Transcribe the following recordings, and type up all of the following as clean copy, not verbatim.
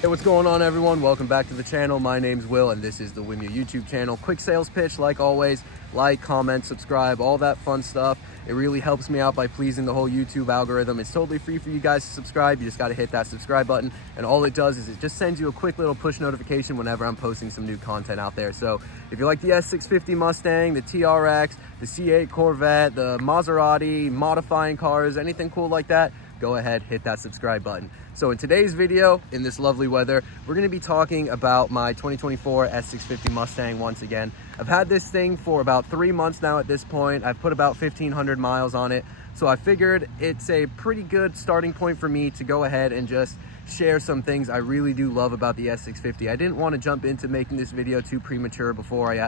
Hey, what's going on, everyone? Welcome back to the channel. My name's Will and this is the Wimya YouTube channel. Quick sales pitch, like always. Like, comment, subscribe, all that fun stuff. It really helps me out by pleasing the whole YouTube algorithm. It's totally free for you guys to subscribe. You just got to hit that subscribe button, and all it does is it just sends you a quick little push notification whenever I'm posting some new content out there. So if you like the S650 Mustang, the TRX, the C8 Corvette, the Maserati, modifying cars, anything cool like that, go ahead, hit that subscribe button. So in today's video, in this lovely weather, we're gonna be talking about my 2024 S650 Mustang once again. I've had this thing for about 3 months now at this point. I've put about 1,500 miles on it. So I figured it's a pretty good starting point for me to go ahead and just share some things I really do love about the S650. I didn't want to jump into making this video too premature before I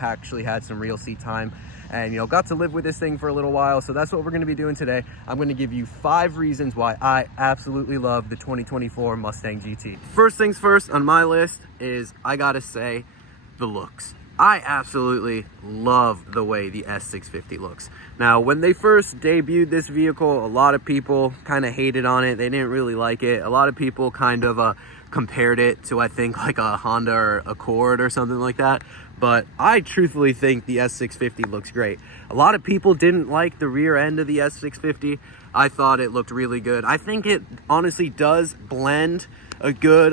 actually had some real seat time and got to live with this thing for a little while. So that's what we're going to be doing today. I'm going to give you 5 reasons why I absolutely love the 2024 Mustang GT. First things first on my list is, I gotta say, the looks. I absolutely love the way the S650 looks. Now, when they first debuted this vehicle, a lot of people kind of hated on it. They didn't really like it. A lot of people kind of compared it to, I think, like a Honda or Accord or something like that. But I truthfully think the S650 looks great. A lot of people didn't like the rear end of the S650. I thought it looked really good. I think it honestly does blend a good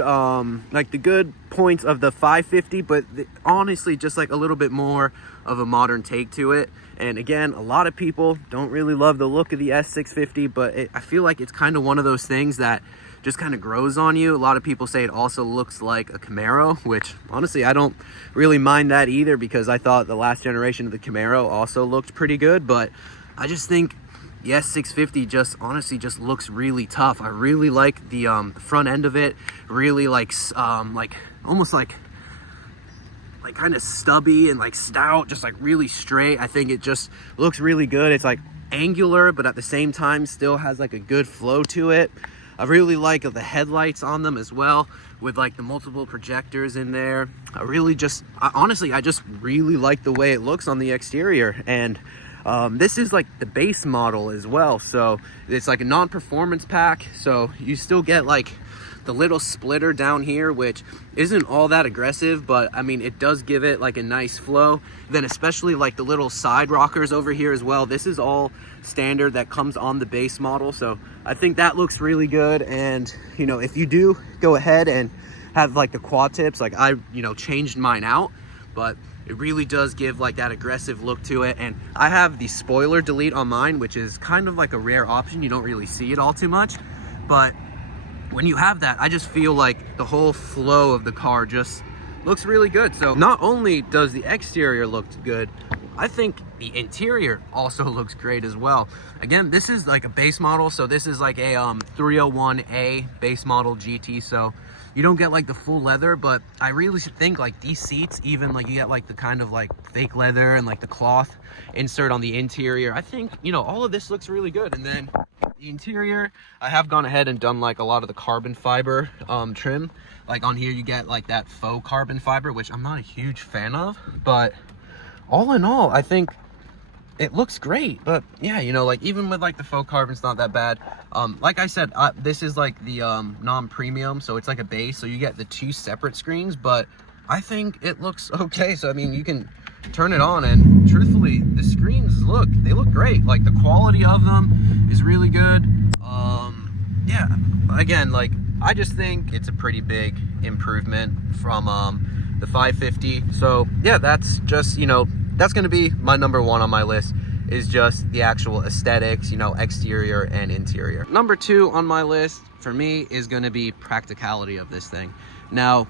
like the good points of the 550, but honestly just like a little bit more of a modern take to it. And again, a lot of people don't really love the look of the S650, but I feel like it's kind of one of those things that just kind of grows on you. A lot of people say it also looks like a Camaro, which honestly I don't really mind that either, because I thought the last generation of the Camaro also looked pretty good. But I just think the S650 just honestly just looks really tough. I really like the front end of it. Really almost like kind of stubby and like stout, just like really straight. I think it just looks really good. It's like angular, but at the same time still has like a good flow to it. I really like the headlights on them as well, with like the multiple projectors in there. Honestly, I just really like the way it looks on the exterior. And this is like the base model as well, so it's like a non-performance pack, so you still get like the little splitter down here, which isn't all that aggressive, but I mean it does give it like a nice flow. Then especially like the little side rockers over here as well, this is all standard that comes on the base model, so I think that looks really good. And if you do go ahead and have like the quad tips, like I changed mine out, but it really does give like that aggressive look to it. And I have the spoiler delete on mine, which is kind of like a rare option. You don't really see it all too much, but when you have that, I just feel like the whole flow of the car just looks really good. So not only does the exterior look good, I think the interior also looks great as well. Again, this is like a base model, so this is like a 301A base model GT, so you don't get like the full leather, but I really think like these seats, even like you get like the kind of like fake leather and like the cloth insert on the interior. I think all of this looks really good. And then the interior, I have gone ahead and done like a lot of the carbon fiber trim. Like on here you get like that faux carbon fiber, which I'm not a huge fan of, but all in all I think it looks great. But yeah, like even with like the faux carbon, it's not that bad. Like I said, this is like the non-premium, so it's like a base, so you get the 2 separate screens, but I think it looks okay. So I mean, you can turn it on, and truthfully the screens look great. Like the quality of them is really good. Yeah, again, like I just think it's a pretty big improvement from the 550. So yeah, that's just that's going to be my number 1 on my list, is just the actual aesthetics, exterior and interior. Number 2 on my list for me is going to be practicality of this thing. Now,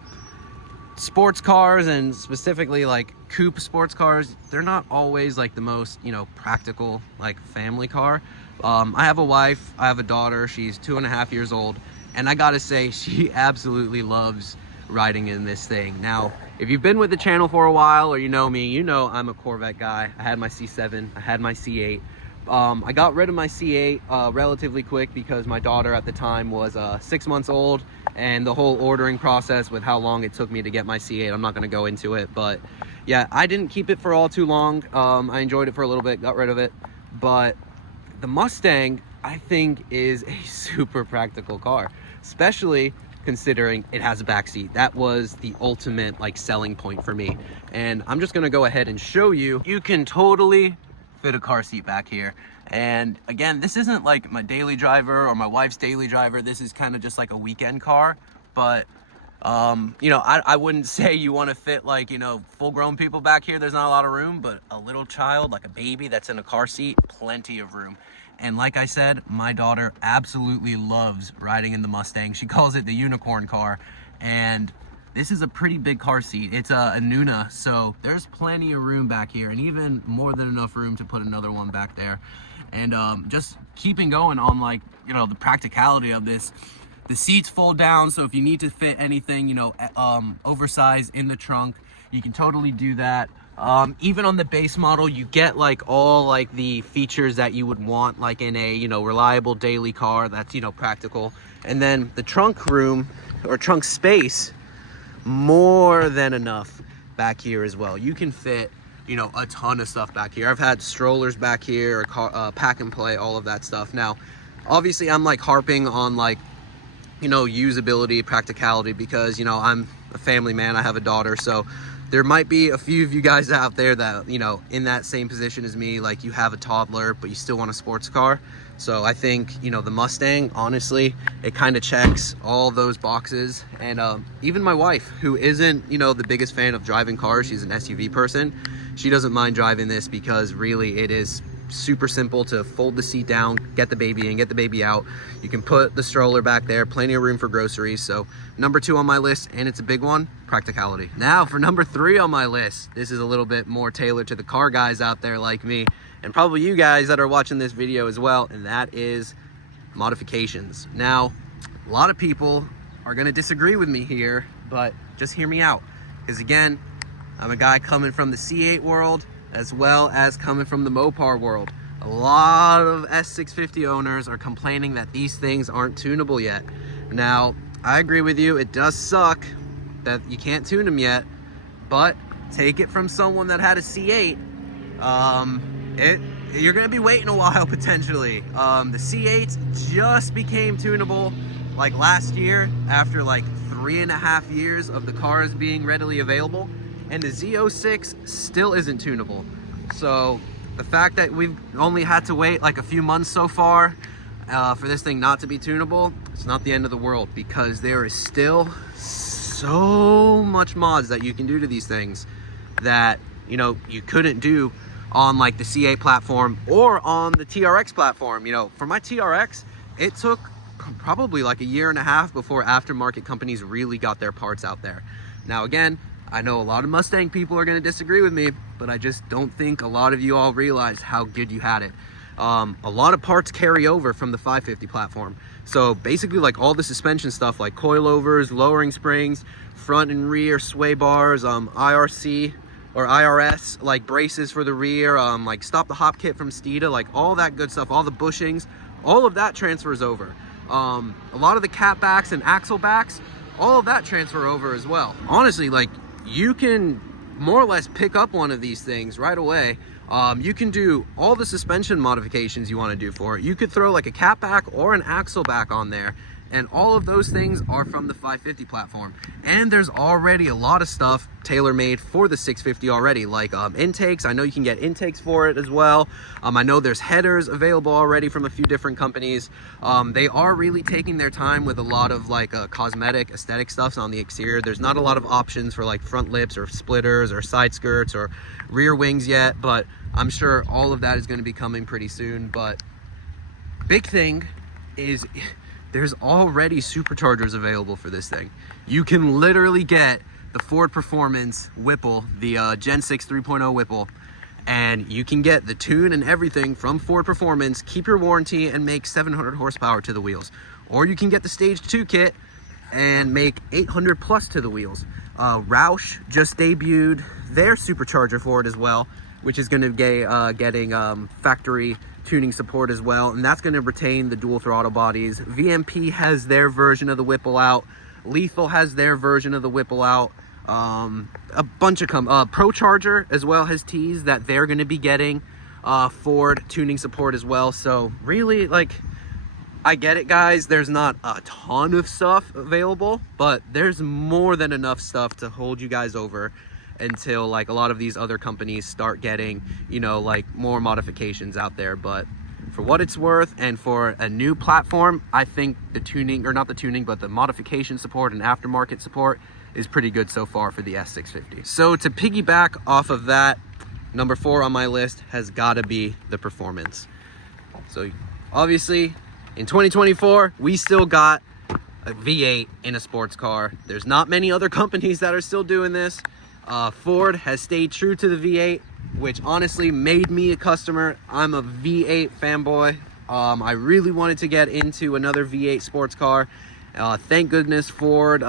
sports cars, and specifically like coupe sports cars, they're not always like the most practical like family car. I have a wife, I have a daughter, she's 2.5 years old, and I gotta say she absolutely loves riding in this thing. Now, if you've been with the channel for a while, or you know me, I'm a Corvette guy. I had my C7, I had my C8. I got rid of my C8 relatively quick because my daughter at the time was 6 months old, and the whole ordering process with how long it took me to get my C8, I'm not going to go into it, but yeah, I didn't keep it for all too long. I enjoyed it for a little bit, got rid of it. But the Mustang, I think, is a super practical car, especially considering it has a back seat. That was the ultimate like selling point for me. And I'm just gonna go ahead and show you, you can totally fit a car seat back here. And again, this isn't like my daily driver or my wife's daily driver. This is kind of just like a weekend car. But you know, I wouldn't say you want to fit like, you know, full grown people back here. There's not a lot of room, but a little child, like a baby that's in a car seat, plenty of room. And like I said, my daughter absolutely loves riding in the Mustang. She calls it the unicorn car. And this is a pretty big car seat. It's a Nuna, so there's plenty of room back here, and even more than enough room to put another one back there. And just keeping going on, like, you know, the practicality of this, the seats fold down, so if you need to fit anything, you know, oversized in the trunk, you can totally do that. Even on the base model, you get like all like the features that you would want like in a, you know, reliable daily car that's, you know, practical. And then the trunk room or trunk space, more than enough back here as well. You can fit, you know, a ton of stuff back here. I've had strollers back here, or car, pack and play, all of that stuff. Now, obviously I'm like harping on like, you know, usability, practicality, because, you know, I'm a family man, I have a daughter, so there might be a few of you guys out there that, you know, in that same position as me, like you have a toddler, but you still want a sports car. So I think, you know, the Mustang, honestly, it kind of checks all those boxes. And even my wife, who isn't, you know, the biggest fan of driving cars, she's an SUV person, she doesn't mind driving this because really it is super simple to fold the seat down, get the baby in, get the baby out. You can put the stroller back there, plenty of room for groceries. So number 2 on my list, and it's a big one, practicality. Now for number 3 on my list, this is a little bit more tailored to the car guys out there like me, and probably you guys that are watching this video as well, and that is modifications. Now, a lot of people are gonna disagree with me here, but just hear me out. Because again, I'm a guy coming from the C8 world, as well as coming from the Mopar world. A lot of S650 owners are complaining that these things aren't tunable yet. Now, I agree with you, it does suck that you can't tune them yet, but take it from someone that had a C8, you're gonna be waiting a while potentially. The C8 just became tunable like last year after like 3.5 years of the cars being readily available, and the Z06 still isn't tunable. So the fact that we've only had to wait like a few months so far for this thing not to be tunable, it's not the end of the world, because there is still so much mods that you can do to these things that, you know, you couldn't do on like the C8 platform or on the TRX platform. You know, for my TRX, it took probably like 1.5 years before aftermarket companies really got their parts out there. Now again, I know a lot of Mustang people are going to disagree with me, but I just don't think a lot of you all realize how good you had it. A lot of parts carry over from the 550 platform. So basically like all the suspension stuff like coilovers, lowering springs, front and rear sway bars, IRC or IRS, like braces for the rear, like stop the hop kit from Steeda, like all that good stuff, all the bushings, all of that transfers over. A lot of the cat backs and axle backs, all of that transfer over as well. Honestly, like you can more or less pick up one of these things right away. You can do all the suspension modifications you want to do for it. You could throw like a cat back or an axle back on there, and all of those things are from the 550 platform. And there's already a lot of stuff tailor-made for the 650 already, like intakes. I know you can get intakes for it as well. I know there's headers available already from a few different companies. They are really taking their time with a lot of like cosmetic aesthetic stuff on the exterior. There's not a lot of options for like front lips or splitters or side skirts or rear wings yet, but I'm sure all of that is going to be coming pretty soon. But big thing is there's already superchargers available for this thing. You can literally get the Ford Performance Whipple, the Gen 6 3.0 Whipple, and you can get the tune and everything from Ford Performance, keep your warranty, and make 700 horsepower to the wheels. Or you can get the Stage 2 kit and make 800 plus to the wheels. Roush just debuted their supercharger for it as well, which is going to be getting factory tuning support as well, and that's going to retain the dual throttle bodies. VMP has their version of the Whipple out. Lethal has their version of the Whipple out. A bunch of ProCharger as well has teased that they're going to be getting Ford tuning support as well. So really, like, I get it, guys. There's not a ton of stuff available, but there's more than enough stuff to hold you guys over until like a lot of these other companies start getting, you know, like more modifications out there. But for what it's worth and for a new platform, I think the tuning, or not the tuning, but the modification support and aftermarket support is pretty good so far for the S650. So to piggyback off of that, number 4 on my list has got to be the performance. So obviously in 2024, we still got a V8 in a sports car. There's not many other companies that are still doing this. Ford has stayed true to the V8, which honestly made me a customer. I'm a V8 fanboy. I really wanted to get into another V8 sports car. Thank goodness Ford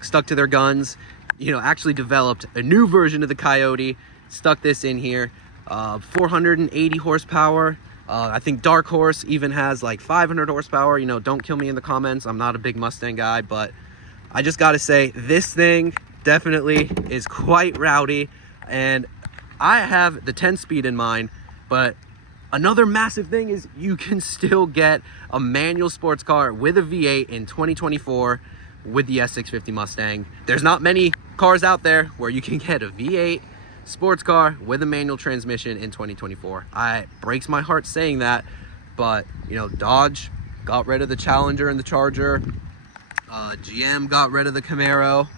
stuck to their guns, you know, actually developed a new version of the Coyote, stuck this in here. 480 horsepower. I think Dark Horse even has like 500 horsepower. You know, don't kill me in the comments. I'm not a big Mustang guy, but I just got to say this thing definitely is quite rowdy. And I have the 10-speed in mind, but another massive thing is you can still get a manual sports car with a V8 in 2024 with the S650 Mustang. There's not many cars out there where you can get a V8 sports car with a manual transmission in 2024. It breaks my heart saying that, but you know, Dodge got rid of the Challenger and the Charger. GM got rid of the Camaro.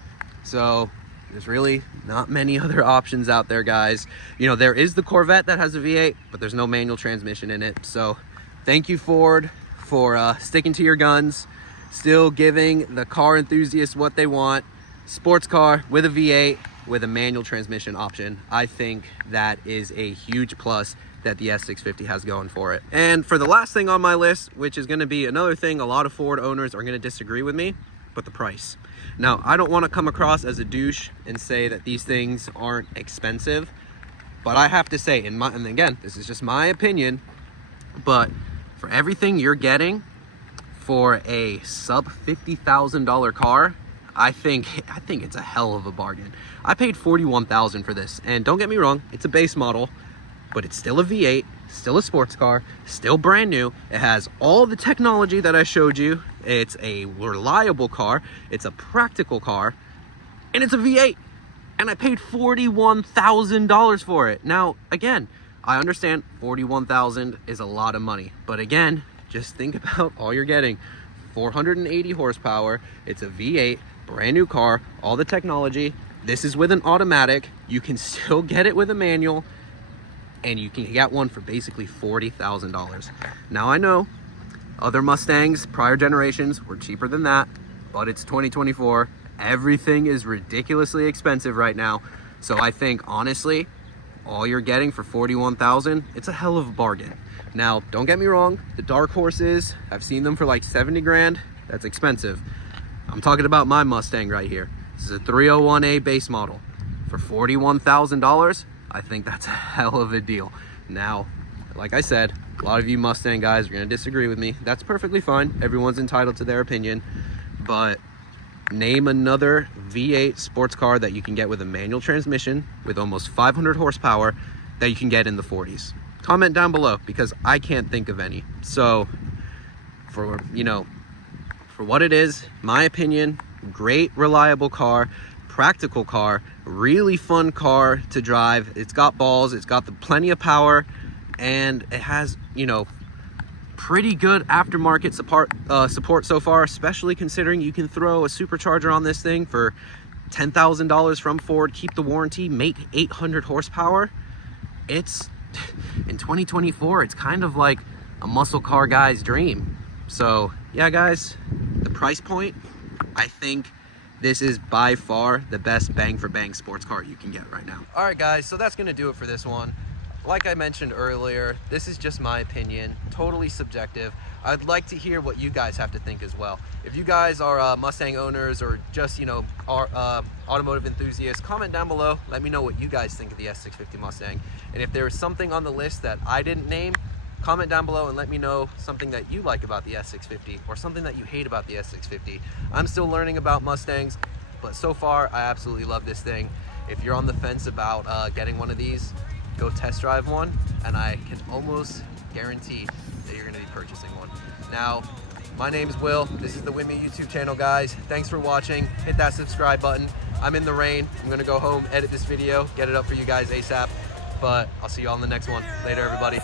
So there's really not many other options out there, guys. You know, there is the Corvette that has a V8, but there's no manual transmission in it. So thank you, Ford, for sticking to your guns, still giving the car enthusiasts what they want. Sports car with a V8 with a manual transmission option. I think that is a huge plus that the S650 has going for it. And for the last thing on my list, which is going to be another thing a lot of Ford owners are going to disagree with me, but the price. Now, I don't want to come across as a douche and say that these things aren't expensive, but I have to say, and again, this is just my opinion, but for everything you're getting for a sub $50,000 car, I think it's a hell of a bargain. I paid $41,000 for this, and don't get me wrong, it's a base model, but it's still a V8, still a sports car, still brand new. It has all the technology that I showed you. It's a reliable car, it's a practical car, and it's a V8. And I paid $41,000 for it. Now, again, I understand $41,000 is a lot of money, but again, just think about all you're getting. 480 horsepower, it's a V8, brand new car, all the technology. This is with an automatic. You can still get it with a manual, and you can get one for basically $40,000. Now, I know other Mustangs, prior generations, were cheaper than that, but it's 2024. Everything is ridiculously expensive right now. So I think, honestly, all you're getting for $41,000, it's a hell of a bargain. Now, don't get me wrong, the Dark Horses, I've seen them for like 70 grand. That's expensive. I'm talking about my Mustang right here. This is a 301A base model. For $41,000, I think that's a hell of a deal. Now, like I said, a lot of you Mustang guys are going to disagree with me. That's perfectly fine. Everyone's entitled to their opinion. But name another V8 sports car that you can get with a manual transmission with almost 500 horsepower that you can get in the 40s. Comment down below, because I can't think of any. So for what it is, my opinion, great reliable car, practical car, really fun car to drive. It's got balls, it's got plenty of power, and it has, you know, pretty good aftermarket support so far, especially considering you can throw a supercharger on this thing for $10,000 from Ford, keep the warranty, make 800 horsepower. It's in 2024, it's kind of like a muscle car guy's dream. So yeah, guys, the price point, I think this is by far the best bang for bang sports car you can get right now. All right, guys, so that's gonna do it for this one. Like I mentioned earlier, this is just my opinion, totally subjective. I'd like to hear what you guys have to think as well. If you guys are Mustang owners or just, you know, are automotive enthusiasts, comment down below. Let me know what you guys think of the S650 Mustang. And if there is something on the list that I didn't name, comment down below and let me know something that you like about the S650 or something that you hate about the S650. I'm still learning about Mustangs, but so far I absolutely love this thing. If you're on the fence about getting one of these, go test drive one, and I can almost guarantee that you're going to be purchasing one. Now, my name is Will. This is the Wimmy YouTube channel, guys. Thanks for watching. Hit that subscribe button. I'm in the rain. I'm gonna go home, edit this video, get it up for you guys ASAP. But I'll see you all in the next one. Later, everybody.